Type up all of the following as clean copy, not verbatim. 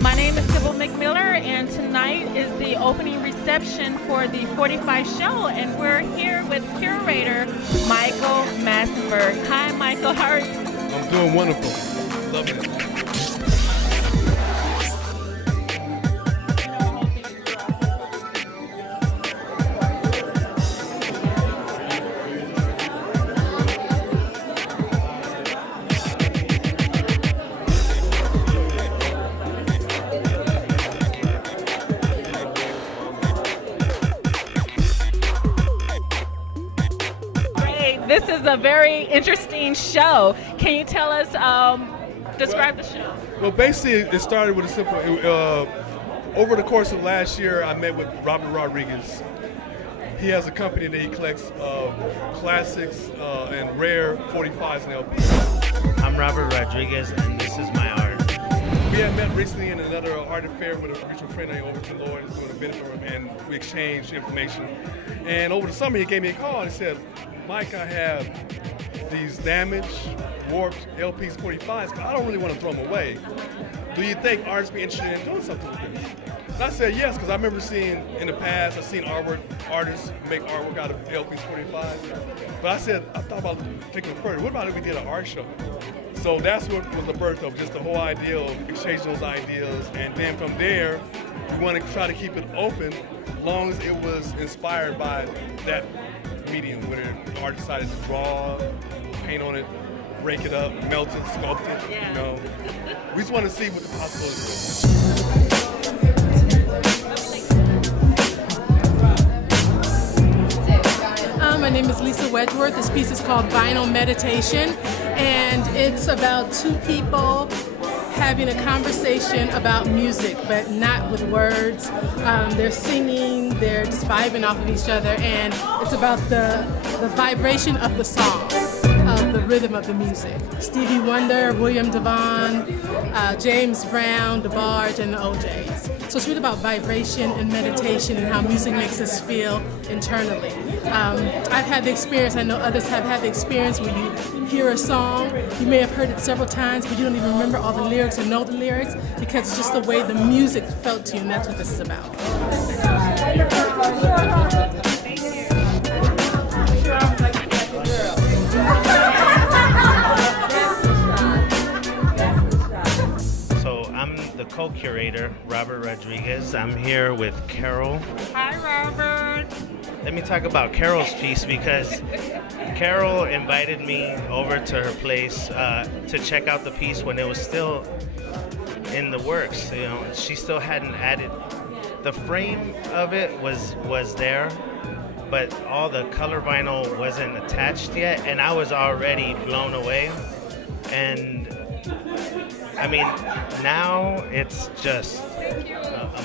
My name is Sybil McMiller, and tonight is the opening reception for the 45 show, and we're here with curator Michael Massenberg. Hi, Michael. How are you? I'm doing wonderful. Loving it. This is a very interesting show. Can you tell us, describe the show? Well, basically, it started with a simple. Over the course of last year, I met with Robert Rodriguez. He has a company that he collects classics and rare 45s and LPs. I'm Robert Rodriguez, and this is my art. We had met recently in another art affair with a mutual friend named Overton Lloyd, who's doing a benefit, and we exchanged information. And over the summer, he gave me a call and he said, Mike, I have these damaged, warped LPs 45s, but I don't really want to throw them away. Do you think artists be interested in doing something with this? And I said yes, because I remember seeing in the past, I've seen artists make artwork out of LPs 45s. But I said, I thought about taking it further. What about if we did an art show? So that's what was the birth of just the whole idea of exchanging those ideas. And then from there, we want to try to keep it open as long as it was inspired by that medium, whether the artist decided to draw, paint on it, break it up, melt it, sculpt it, you know. We just want to see what the possibilities are. My name is Lisa Wedgewood. This piece is called Vinyl Meditation, and it's about two people having a conversation about music, but not with words. They're singing, they're just vibing off of each other, and it's about the vibration of the song, of the rhythm of the music. Stevie Wonder, William Devon, James Brown, DeBarge, and the OJs. So it's really about vibration and meditation and how music makes us feel internally. I've had the experience, I know others have had the experience where you hear a song, you may have heard it several times, but you don't even remember all the lyrics or know the lyrics because it's just the way the music felt to you, and that's what this is about. So I'm the co-curator, Robert Rodriguez. I'm here with Carole. Hi, Robert. Let me talk about Carole's piece because Carole invited me over to her place to check out the piece when it was still in the works. You know, she still hadn't added. The frame of it was there, but all the color vinyl wasn't attached yet, and I was already blown away. And I mean, now it's just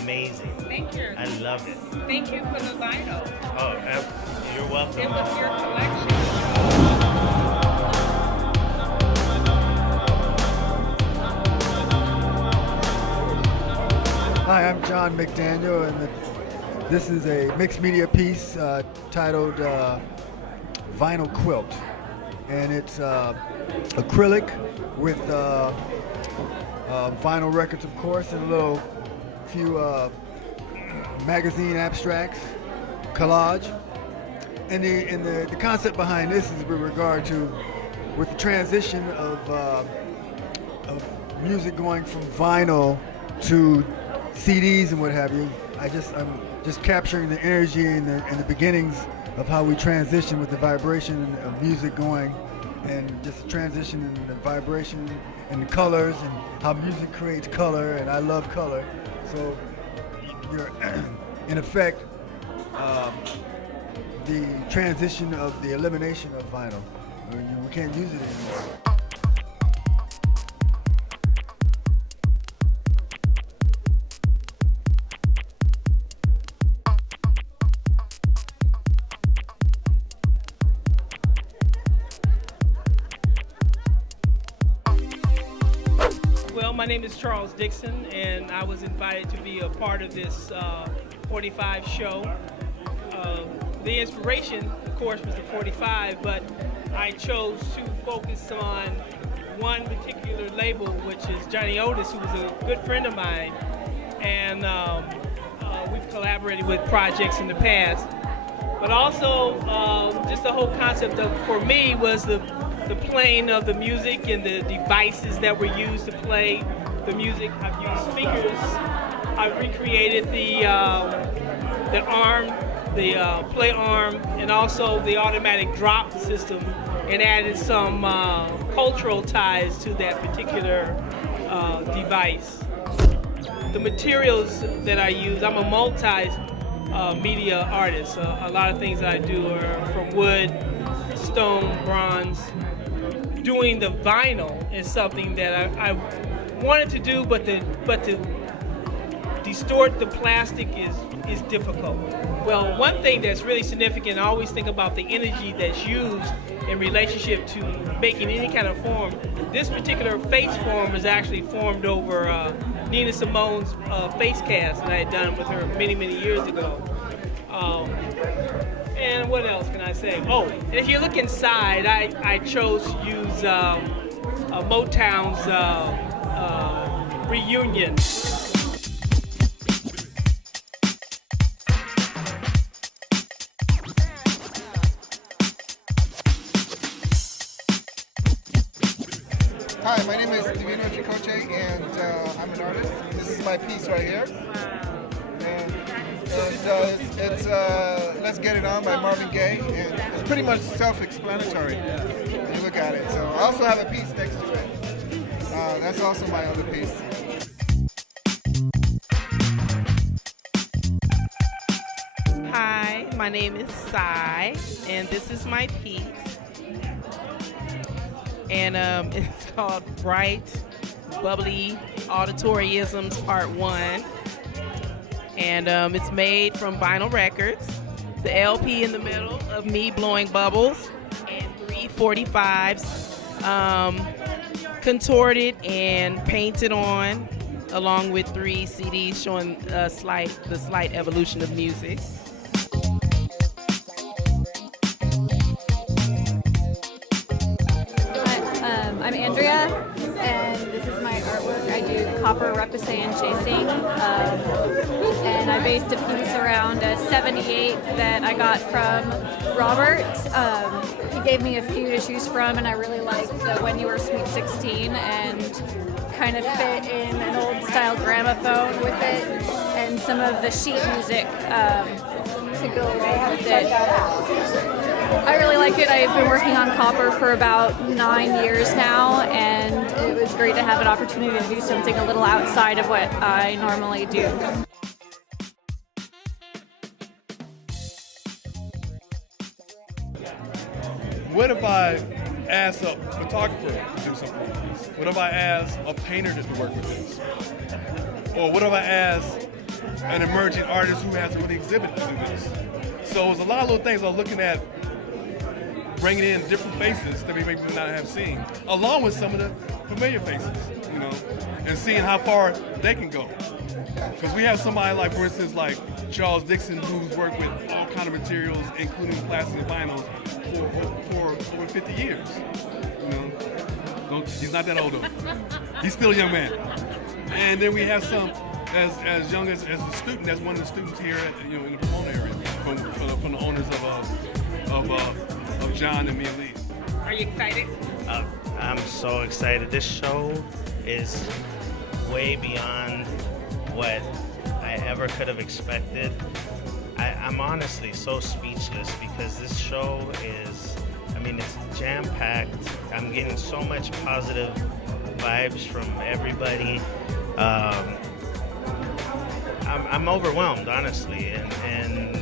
amazing. Thank you. I love it. Thank you for the vinyl. Oh, you're welcome. It was your collection. Hi, I'm John McDaniel, and this is a mixed media piece titled Vinyl Quilt. And it's acrylic with vinyl records, of course, and a few magazine abstracts, collage. And the concept behind this is with regard to with the transition of music going from vinyl to CDs and what have you. I'm just capturing the energy and the beginnings of how we transition with the vibration of music going, and just the transition and the vibration and the colors and how music creates color, and I love color. So you're in effect the transition of the elimination of vinyl. We can't use it anymore. Well, my name is Charles Dixon, and I was invited to be a part of this 45 show. The inspiration, of course, was the 45, but I chose to focus on one particular label, which is Johnny Otis, who was a good friend of mine, and we've collaborated with projects in the past. But also, just the whole concept of, for me, was the playing of the music and the devices that were used to play the music. I've used speakers. I've recreated the arm, the play arm, and also the automatic drop system, and added some cultural ties to that particular device. The materials that I use, I'm a multi-media artist. A lot of things that I do are from wood, stone, bronze. Doing the vinyl is something that I wanted to do, but to distort the plastic is difficult. Well, one thing that's really significant, I always think about the energy that's used in relationship to making any kind of form. This particular face form was actually formed over Nina Simone's face cast that I had done with her many, many years ago. And what else can I say? Oh, and if you look inside, I chose to use Motown's Reunion. Hi, my name is and I'm an artist. This is my piece right here. And it's Let's Get It On by Marvin Gaye, and it's pretty much self-explanatory when you look at it. So I also have a piece next to it. That's also my other piece. Hi, my name is Sai, and this is my piece. And it's called Bright Bubbly Auditoryisms Part 1. And it's made from vinyl records. The LP in the middle of me blowing bubbles, and 3 45s contorted and painted on, along with 3 CDs showing the slight evolution of music. I'm Andrea, and this is my artwork. I do copper repoussé and chasing, and I based a piece around a 78 that I got from Robert. He gave me a few to choose from, and I really liked the When You Were Sweet 16, and kind of fit in an old style gramophone with it, and some of the sheet music to go along with it. I really like it. I've been working on copper for about 9 years now, and it was great to have an opportunity to do something a little outside of what I normally do. What if I ask a photographer to do something like this? What if I ask a painter to work with this? Or what if I ask an emerging artist who hasn't really exhibited to do this? So there's a lot of little things I was looking at, bringing in different faces that we maybe not have seen, along with some of the familiar faces, you know, and seeing how far they can go. Because we have somebody like, for instance, like Charles Dixon, who's worked with all kind of materials, including plastic and vinyls, for over 50 years. You know, he's not that old though. He's still a young man. And then we have some as young as a student. That's one of the students here, in the Pomona area, from the owners of John and me and Lee. Are you excited? I'm so excited. This show is way beyond what I ever could have expected. I'm honestly so speechless because this show is, it's jam-packed. I'm getting so much positive vibes from everybody. I'm overwhelmed, honestly, and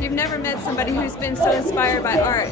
You've never met somebody who's been so inspired by art.